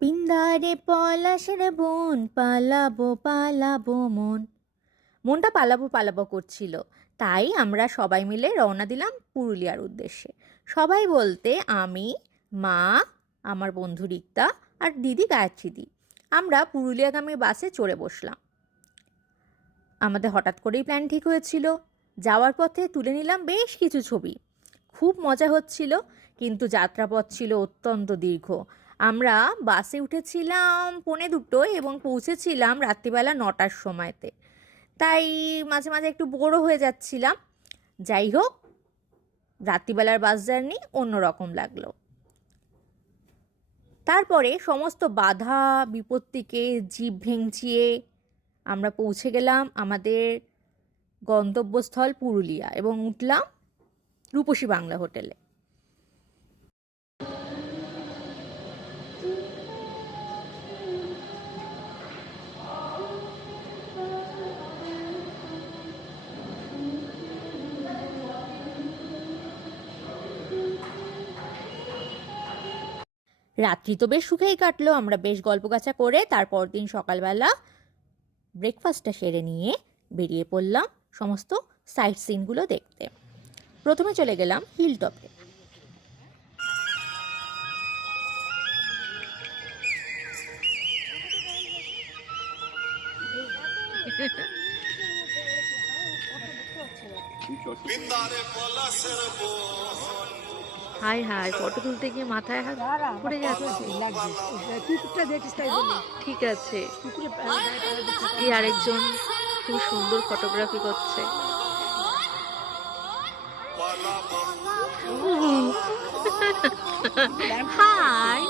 পিন্দারে পলাশের বন, পালাবো পালাবো মনটা পালাবো পালাবো করছিল। তাই আমরা সবাই মিলে রওনা দিলাম পুরুলিয়ার উদ্দেশ্যে। সবাই বলতে আমি, মা, আমার বন্ধু রিক্তা আর দিদি গায়ত্রীদি। আমরা পুরুলিয়াগামী বাসে চড়ে বসলাম। আমাদের হঠাৎ করেই প্ল্যান ঠিক হয়েছিল। যাওয়ার পথে তুলে নিলাম বেশ কিছু ছবি। খুব মজা হচ্ছিল, কিন্তু যাত্রাপথ ছিল অত্যন্ত দীর্ঘ। আমরা বাসে উঠেছিলাম 1:45 এবং পৌঁছেছিলাম রাত্রিবেলা 9টার সময়তে। তাই মাঝে মাঝে একটু বোরও হয়ে যাচ্ছিলাম। যাই হোক, রাত্রিবেলার বাস জার্নি অন্যরকম লাগলো। তারপরে সমস্ত বাধা বিপত্তিকে জিভ ভেঙচিয়ে আমরা পৌঁছে গেলাম আমাদের গন্তব্যস্থল পুরুলিয়া এবং উঠলাম রূপসী বাংলা হোটেলে। রাত্রি তো বেশ সুখেই কাটলো। আমরা বেশ গল্পগাছা করে তারপর দিন সকালবেলা ব্রেকফাস্টটা সেরে নিয়ে বেরিয়ে পড়লাম সমস্ত সাইট সিনগুলো দেখতে। প্রথমে চলে গেলাম হিল টপে। হাই হাই, ফটো তুলতে গিয়ে মাথায় হাত পড়ে যাচ্ছে। ঠিক আছে, এই আরেকজন খুব সুন্দর ফটোগ্রাফি করছে। হাই,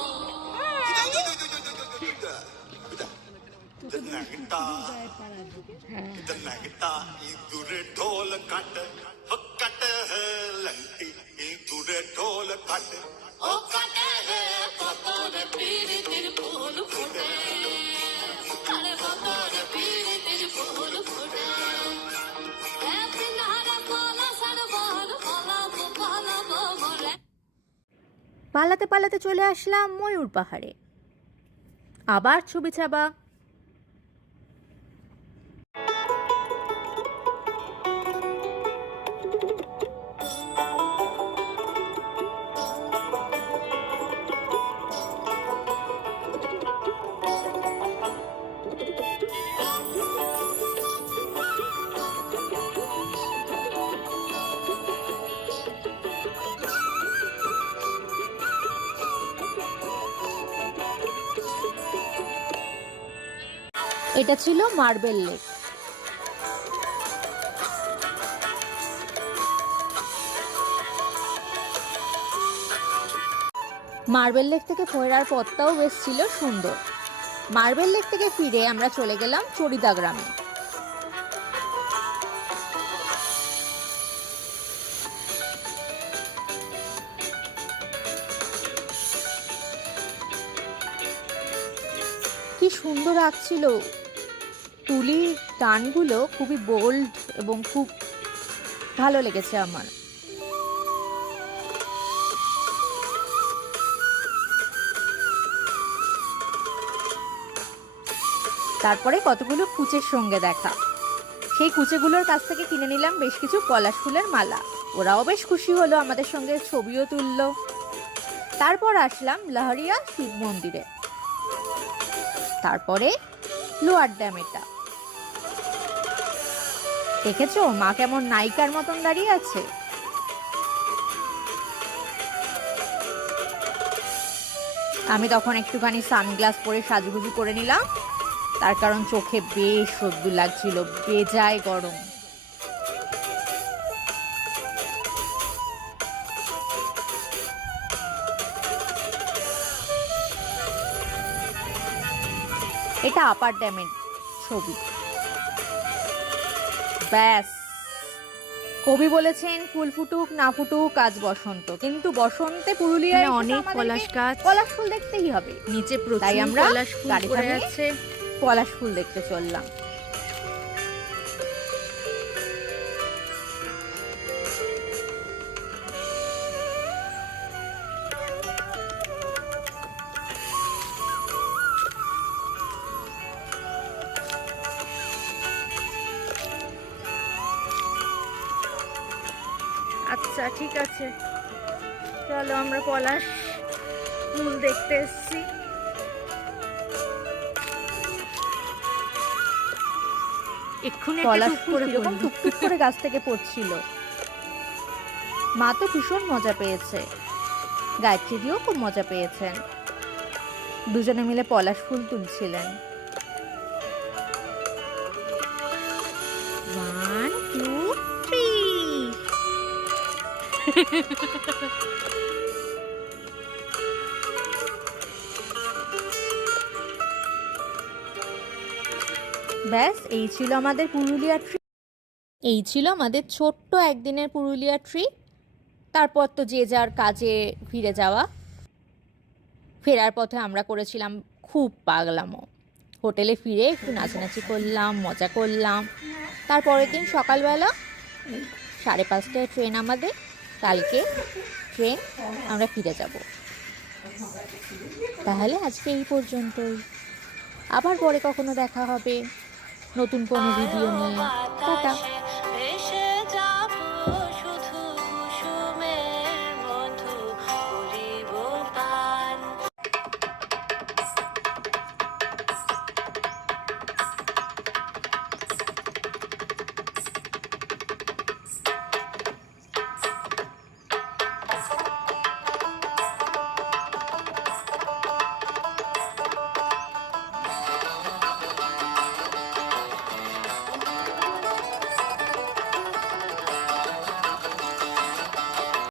পালাতে পালাতে চলে আসলাম ময়ূর পাহাড়ে। আবার ছবি চাপা। এটা ছিল মার্বেল লেক। মার্বেল লেক থেকে ফেরার পথটাও বেশ ছিল সুন্দর। মার্বেল লেক থেকে ফিরে আমরা চলে গেলাম চড়িদা গ্রামে। কি সুন্দর লাগছিল, তুলির টানগুলো খুবই বোল্ড এবং খুব ভালো লেগেছে আমার। তারপরে কতগুলো কুচের সঙ্গে দেখা। সেই কুচেগুলোর কাছ থেকে কিনে নিলাম বেশ কিছু পলাশ ফুলের মালা। ওরাও বেশ খুশি হলো, আমাদের সঙ্গে ছবিও তুললো। তারপর আসলাম লাহরিয়া শিব মন্দিরে। তারপরে লোয়ার ড্যাম। এটা দেখেছো মা কেমন নায়িকার মতন দাঁড়িয়ে আছে। আমি তখন একটুখানি সানগ্লাস পরে সাজুগুজু করে নিলাম, তার কারণ চোখে বেশ রোদ্দুর লাগছিল, বেজায় গরম। এটা আপার ড্যামের ছবি। ব্যাস, কবি বলেছেন ফুল ফুটুক না ফুটুক আজ বসন্ত, কিন্তু বসন্তে পুরুলিয়ায় অনেক পলাশ গাছ, পলাশ ফুল দেখতেই হবে। নিচে তাই আমরা গাড়ি থামিয়ে পলাশ ফুল দেখতে চললাম। আচ্ছা ঠিক আছে, চলো আমরা পলাশ ফুল দেখতে এসছি। এক্ষুনি পলাশ ফুল কিরকম টুকটুক করে গাছ থেকে পড়ছিল। মা তো ভীষণ মজা পেয়েছে, গায়ত্রীদিও খুব মজা পেয়েছেন। দুজনে মিলে পলাশ ফুল তুলছিলেন। 1 2 3 ব্যাস এই ছিল আমাদের পুরুলিয়া ট্রিপ। এই ছিল আমাদের ছোট্ট একদিনের পুরুলিয়া ট্রিপ। তারপর তো যে যার কাজে ফিরে যাওয়া। ফেরার পথে আমরা করেছিলাম খুব পাগলামো। হোটেলে ফিরে একটু নাচানাচি করলাম, মজা করলাম। তারপরের দিন সকালবেলা 5:30টায় ট্রেন আমাদের, কালকে ট্রেন, আমরা ফিরে যাব। তাহলে আজকে এই পর্যন্তই। আবার পরে কখনো দেখা হবে নতুন কোনো ভিডিও নিয়ে। টাটা।